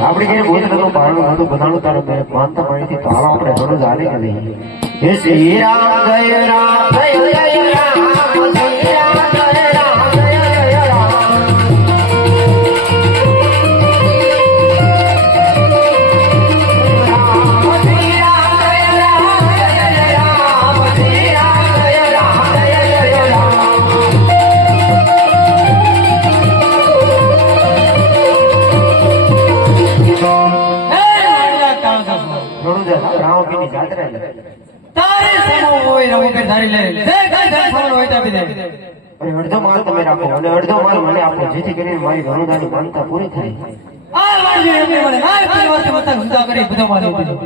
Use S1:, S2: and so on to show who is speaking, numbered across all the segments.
S1: આપણે જે ગોત્રનું પારણું હતું બધાનું તારું મેં માનતા પાણીથી તો હાલો આપણે ઘણું જાણે કે નહીં. રામપીની જાત્રા છે.
S2: તારે હોય ધારી લે જે કાંઈ ધારી સમો હોય તે આપી દે
S1: અને અડધો માલ તમે રાખો અને અડધો માલ મને આપો જેથી કરીને મારી ઘણુદાની માનતા પૂરી થાય
S2: આ હુંદા કરી બધો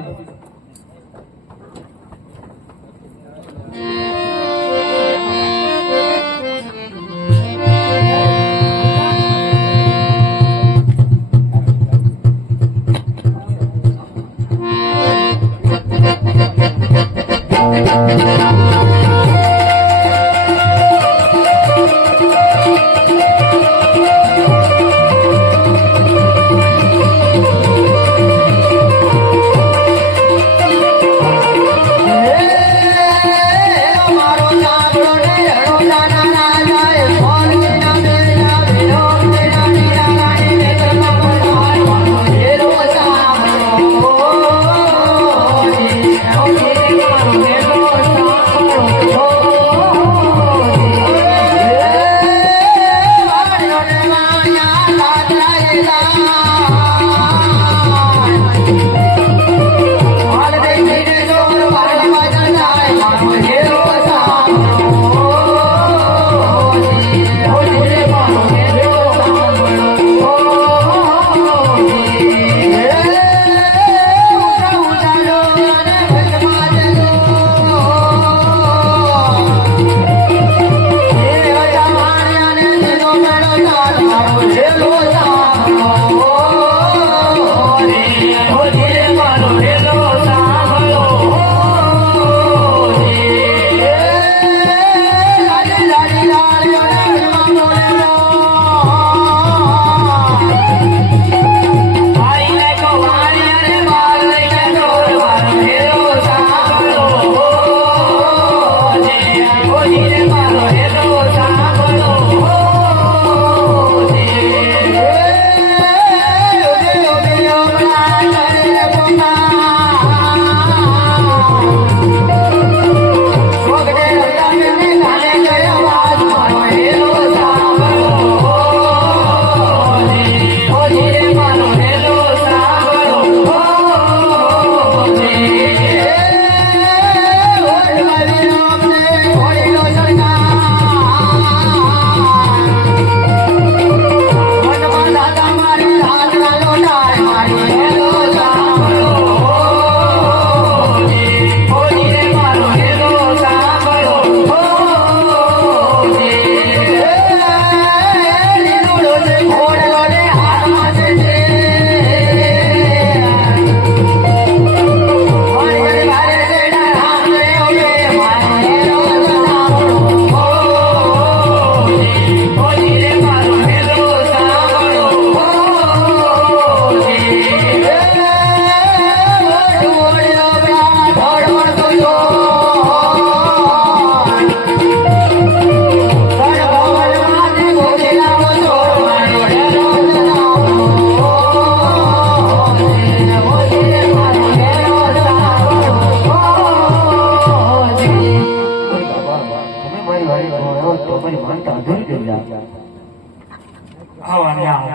S2: મારી
S1: વાડી ભણાવો તો મારી માનતા અધૂરી જાય.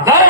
S3: ત્યારે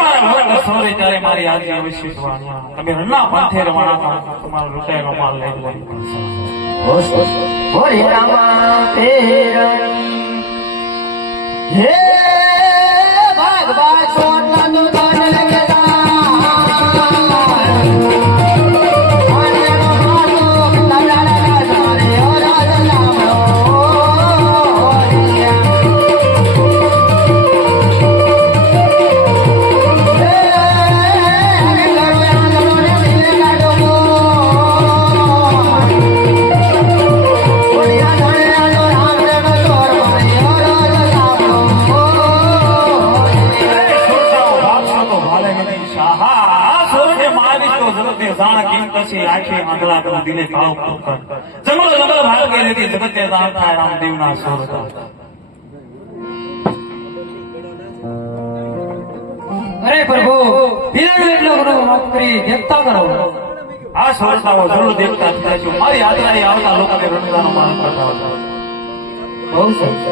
S1: જગતે
S3: જાણ કિંતસી આખી આંધળા કરો દિલે ભાવ પોકર જમળ જમળ ભાવ કે રેતી જગતે જાણ થાય રામદેવના સ્વર
S4: અરે પ્રભુ પીરણ એટલો ગુરુ નોકરી દેખતા કરો.
S3: આ સ્વરતાઓ જરૂર દેખતા થતા છું. મારી યાત્રાએ આવતા લોકોને રણદાનો માન કરતા હતા
S4: બહુ સરસ.